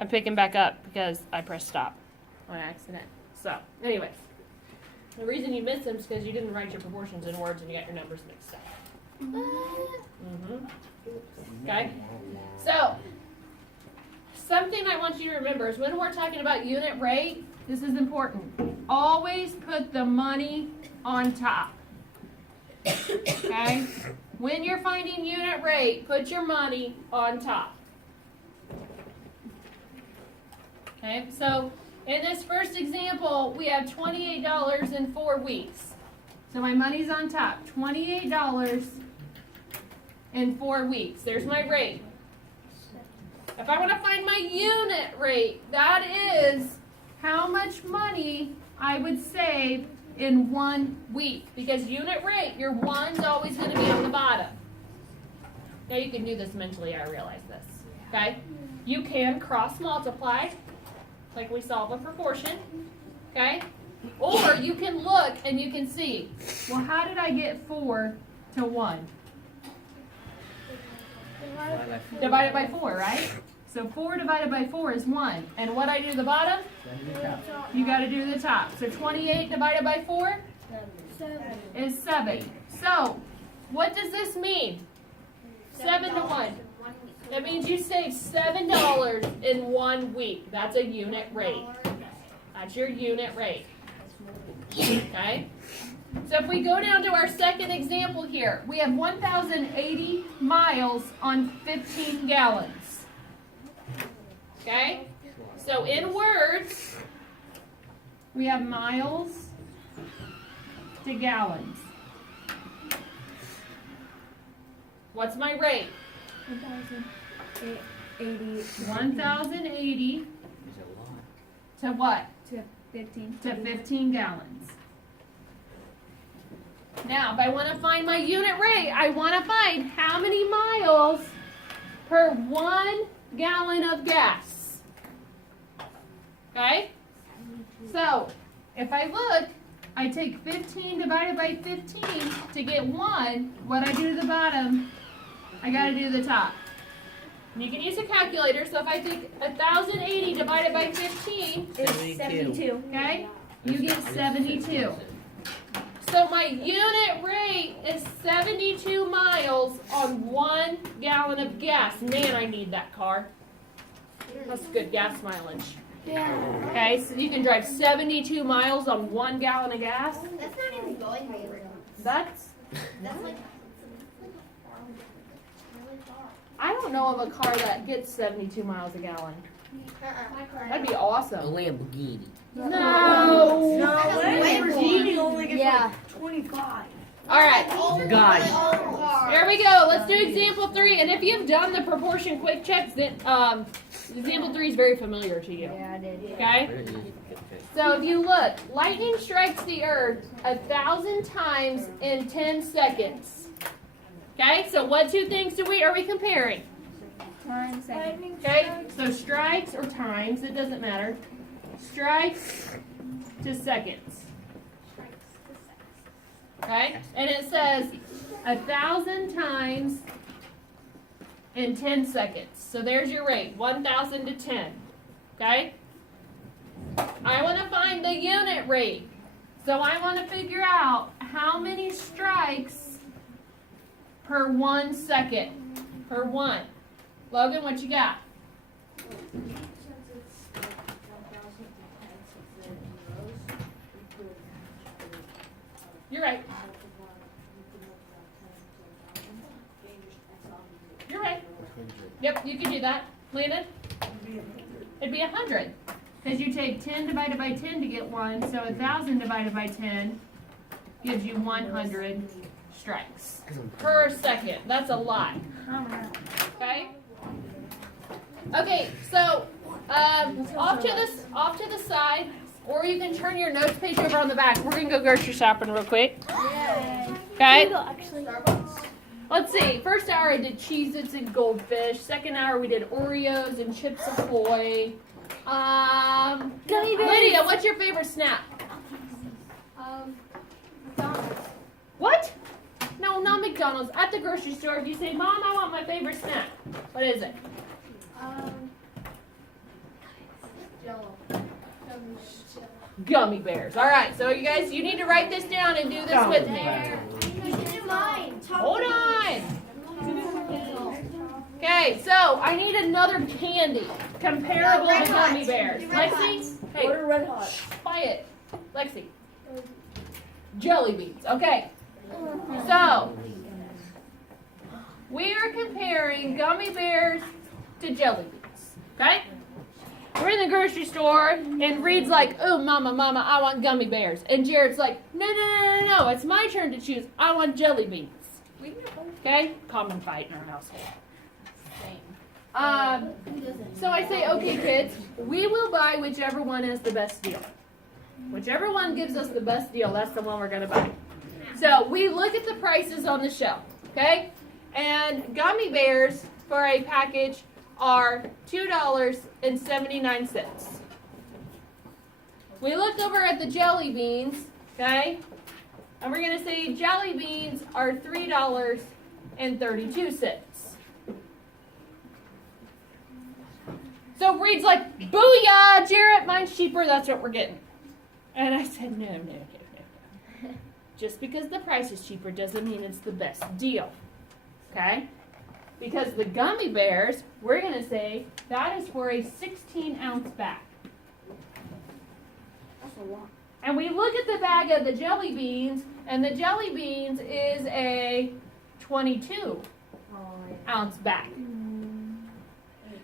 I'm picking back up because I pressed stop on accident. So, anyways, the reason you missed them is because you didn't write your proportions in words and you got your numbers mixed up. Okay? So, something I want you to remember is when we're talking about unit rate, this is important. Always put the money on top. Okay? When you're finding unit rate, put your money on top. Okay, so in this first example, we have $28 in 4 weeks. So my money's on top, $28 in 4 weeks. There's my rate. If I want to find my unit rate, that is how much money I would save in 1 week. Because unit rate, your one's always going to be on the bottom. Now you can do this mentally, I realize this. Okay? You can cross multiply, like we solve a proportion. Okay? Or you can look and you can see, well, how did I get 4 to 1? Divided by 4, right? So 4 divided by 4 is 1. And what I do to the bottom? You got to do the top. So 28 divided by 4 is 7. So what does this mean? 7 to 1. That means you save $7 in 1 week. That's a unit rate. That's your unit rate. Okay? So if we go down to our second example here, we have 1,080 miles on 15 gallons. Okay? So in words, we have miles to gallons. What's my rate? 1,080 to what? To 15. To 15 gallons. Now, if I want to find my unit rate, I want to find how many miles per 1 gallon of gas. Okay? So, if I look, I take 15 divided by 15 to get 1. What I do to the bottom, I got to do the top. And you can use a calculator, so if I take 1,080 divided by 15, It's 72. okay, you get 72. So my unit rate is 72 miles on 1 gallon of gas. Man, I need that car. That's good gas mileage. Yeah. Okay, so you can drive 72 miles on 1 gallon of gas. That's not even going anywhere. That's, That's like I don't know of a car that gets 72 miles a gallon. my car. That'd be A awesome. Lamborghini. No. Lamborghini only gets Yeah. like 25. All right. God. Here we go. Let's do example 3. And if you've done the proportion quick checks, then example 3 is very familiar to you. Yeah, I did. Okay? So if you look, lightning strikes the earth 1,000 times in 10 seconds. Okay? So what two things are we comparing? Time, second. Okay? So strikes or times, it doesn't matter. Strikes to seconds. Okay? And it says 1,000 times in 10 seconds. So there's your rate, 1,000 to 10. Okay? I want to find the unit rate. So I want to figure out how many strikes per 1 second. Per 1. Logan, what you got? You're right. You're right. Yep, you can do that. Landon? It'd be 100. Because you take 10 divided by 10 to get 1, so 1,000 divided by 10 gives you 100 strikes per second. That's a lot. Okay? Okay, so off to the side, or you can turn your notes page over on the back. We're gonna go grocery shopping real quick. Okay? Let's see. First hour I did Cheez-Its and Goldfish. Second hour we did Oreos and Chips Ahoy. Gummy bears. Lydia, what's your favorite snack? What? No, not McDonald's. At the grocery store, if you say, Mom, I want my favorite snack, what is it? Gummy bears. All right, so you guys, you need to write this down and do this with me. You can do mine. Hold on. Okay, so I need another candy comparable Red to Hot. gummy bears. Red Lexi, hey, What are red hot? quiet. Lexi. Jelly beans. Okay. So we are comparing gummy bears to jelly beans. Okay? We're in the grocery store and Reed's like, "Oh, mama, I want gummy bears." And Jared's like, No, it's my turn to choose. I want jelly beans. Okay? Common fight in our household. So I say, okay, kids, we will buy whichever one has the best deal. Whichever one gives us the best deal, that's the one we're going to buy. So we look at the prices on the shelf, okay? And gummy bears for a package are $2.79. We look over at the jelly beans, okay? And we're going to say jelly beans are $3.32. So Reed's like, "Booyah, Jarrett, mine's cheaper, that's what we're getting." And I said, no. Just because the price is cheaper doesn't mean it's the best deal, okay? Because the gummy bears, we're going to say that is for a 16-ounce bag. That's a lot. And we look at the bag of the jelly beans, and the jelly beans is a 22-ounce bag.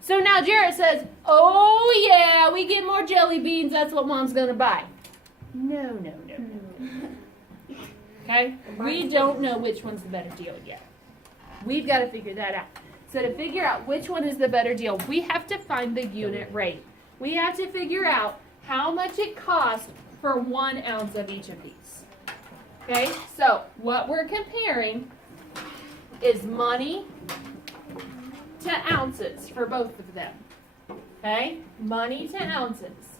So now Jarrett says, "Oh yeah, we get more jelly beans, that's what Mom's going to buy." No. Okay? We don't know which one's the better deal yet. We've got to figure that out. So to figure out which one is the better deal, we have to find the unit rate. We have to figure out how much it costs for 1 ounce of each of these. Okay? So what we're comparing is money to ounces for both of them. Okay? Money to ounces.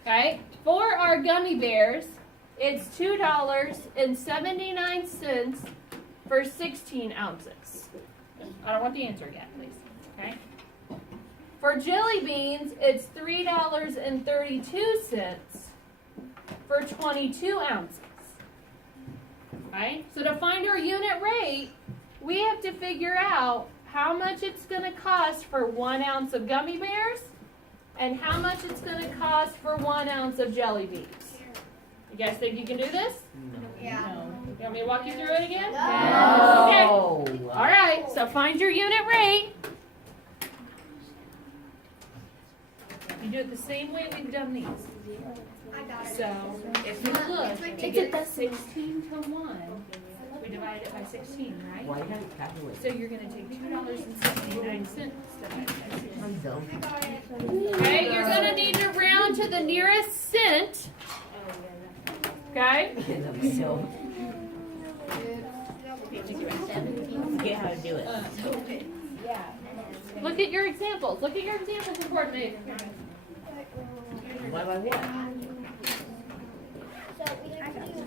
Okay? For our gummy bears, it's $2.79 for 16 ounces. I don't want the answer yet, please. Okay? For jelly beans, it's $3.32 for 22 ounces. Okay? So to find our unit rate, we have to figure out how much it's going to cost for 1 ounce of gummy bears and how much it's going to cost for 1 ounce of jelly beans. You guys think you can do this? Yeah. You want me to walk you through it again? No. Okay. All right, so find your unit rate. You do it the same way we've done these. I got it. So if you look, you get 16 to 1. We divide it by 16, right? Why not calculate? So you're going to take $2.79. I'm dumb. I got it. Okay, you're going to need to round to the nearest cent. Okay? So, forget how to do it. Look at your examples. Look at your examples and coordinate. What?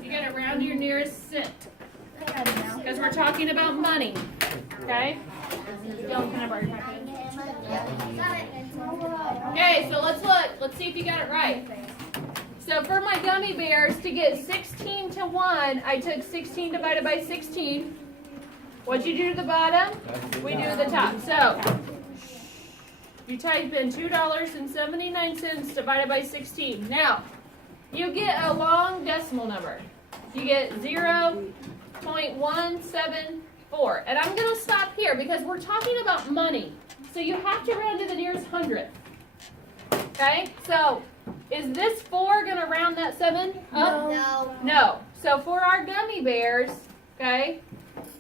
You got to round to your nearest cent. Because we're talking about money. Okay? Dylan, can I borrow your packet? Okay, so let's look. Let's see if you got it right. So for my gummy bears, to get 16 to 1, I took 16 divided by 16. What'd you do to the bottom? We do the top. So you type in $2.79 divided by 16. Now, you get a long decimal number. You get 0.174. And I'm going to stop here because we're talking about money. So you have to round to the nearest hundredth. Okay? So is this 4 going to round that 7 up? No. No. So for our gummy bears, okay,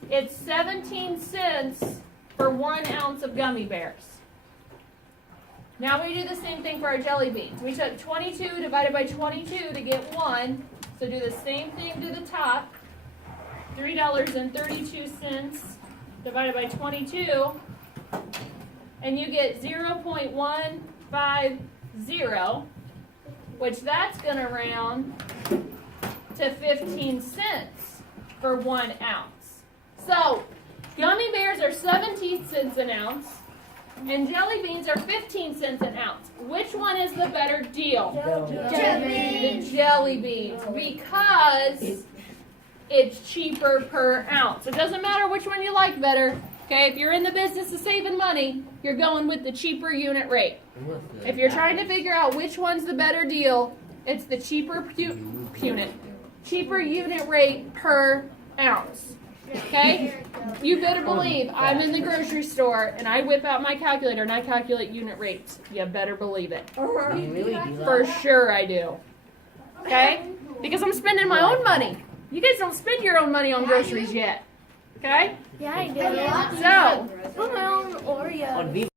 it's 17 cents for 1 ounce of gummy bears. Now we do the same thing for our jelly beans. We took 22 divided by 22 to get 1. So do the same thing to the top. $3.32 divided by 22. And you get 0.150, which that's going to round to 15 cents for 1 ounce. So gummy bears are 17 cents an ounce. and jelly beans are 15 cents an ounce. Which one is the better deal? The jelly beans, because it's cheaper per ounce. It doesn't matter which one you like better. Okay, if you're in the business of saving money, you're going with the cheaper unit rate. If you're trying to figure out which one's the better deal, it's the cheaper unit rate per ounce. Okay? You better believe I'm in the grocery store and I whip out my calculator and I calculate unit rates. You better believe it. Do you really do that? For sure I do. Okay? Because I'm spending my own money. You guys don't spend your own money on groceries yet. Okay? Yeah, I do. So, Put my own Oreo. On